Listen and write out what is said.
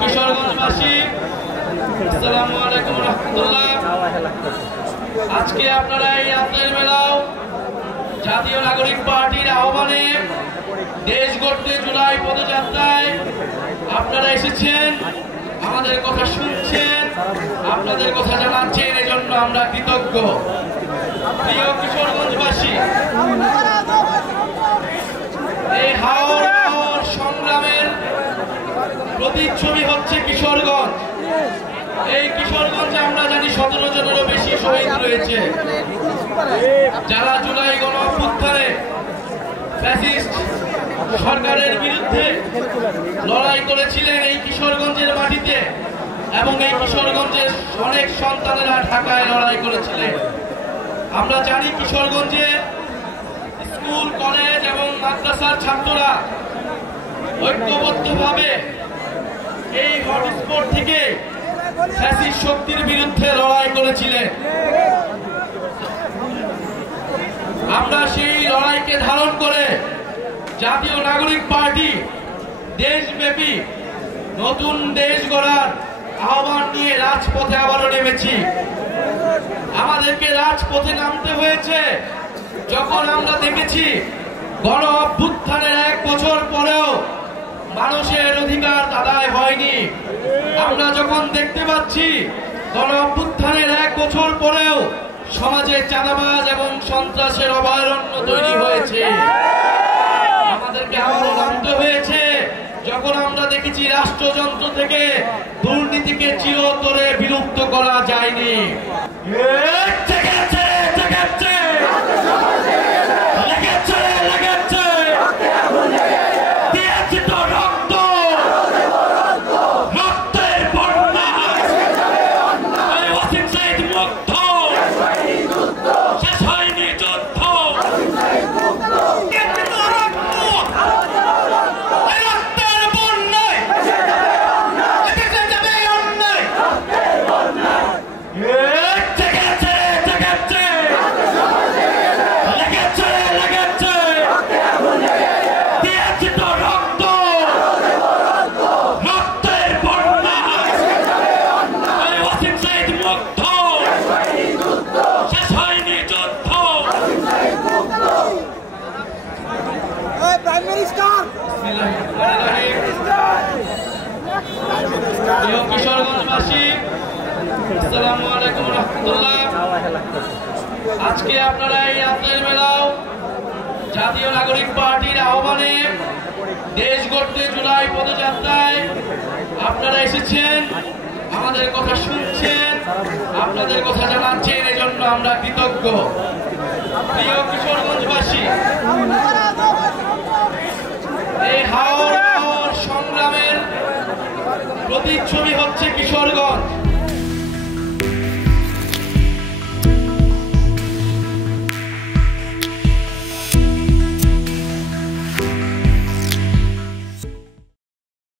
কিশোরগঞ্জবাসী, আসসালামু আলাইকুম রাহমাতুল্লাহ। আজকে আপনারা এই আফতারি মেলাও জাতীয় নাগরিক পার্টির আহ্বানে দেশ গড়তে জুলাই পদযাত্রায় আপনারা এসেছেন, আমাদের কথা শুনছেন, আপনাদের কথা জানাচ্ছেন, এজন্য আমরা কৃতজ্ঞ। প্রিয় কিশোরগঞ্জবাসী, এই হাওর সংগ্রামের প্রতিচ্ছবি হচ্ছে কিশোরগঞ্জ। এই কিশোরগঞ্জে আমরা জানি 17 জনেরও বেশি শহীদ রয়েছে, যারা জুলাই গণ অভ্যুত্থানে ফ্যাসিস্ট সরকারের বিরুদ্ধে লড়াই করেছিলেন এই কিশোরগঞ্জের মাটিতে, এবং এই কিশোরগঞ্জের অনেক সন্তানেরা ঢাকায় লড়াই করেছিলেন। আমরা জানি কিশোরগঞ্জে স্কুল, কলেজ এবং মাদ্রাসার ছাত্ররা ঐক্যবদ্ধভাবে এই হটস্পট থেকে ফ্যাসিস্ট শক্তির বিরুদ্ধে লড়াই করেছিলেন। আমরা সেই লড়াইকে ধারণ করে জাতীয় নাগরিক পার্টি দেশব্যাপী নতুন দেশ গড়ার আহ্বান নিয়ে রাজপথে আবারও নেমেছি। আমাদেরকে রাজপথে নামতে হয়েছে যখন আমরা দেখেছি গণ অভ্যুত্থানের 1 বছর পরেও মানুষের অধিকার আদায় হয়নি। আমরা যখন দেখতে পাচ্ছি গণ অভ্যুত্থানের 1 বছর পরেও সমাজে চাঁদাবাজ এবং সন্ত্রাসের অভয়ারণ্য তৈরি হয়েছে। আমাদেরকে আবারও নামতে হয়েছে যখন আমরা দেখেছি রাষ্ট্রযন্ত্র থেকে দুর্নীতিকে চিরতরে বিলুপ্ত করা যায়নি। কিশোরগঞ্জবাসী, আসসালামু আলাইকুম রাহমাতুল্লাহ। আজকে আপনারা এই আফতারি মেলাও জাতীয় নাগরিক পার্টির আহ্বানে দেশ গড়তে জুলাই পদযাত্রায় আপনারা এসেছেন, আমাদের কথা শুনছেন, আপনাদের কথা জানাচ্ছেন, এজন্য আমরা কৃতজ্ঞ। প্রিয় কিশোরগঞ্জবাসী, এই হাওর সংগ্রামের প্রতিচ্ছবি হচ্ছে কিশোরগঞ্জ।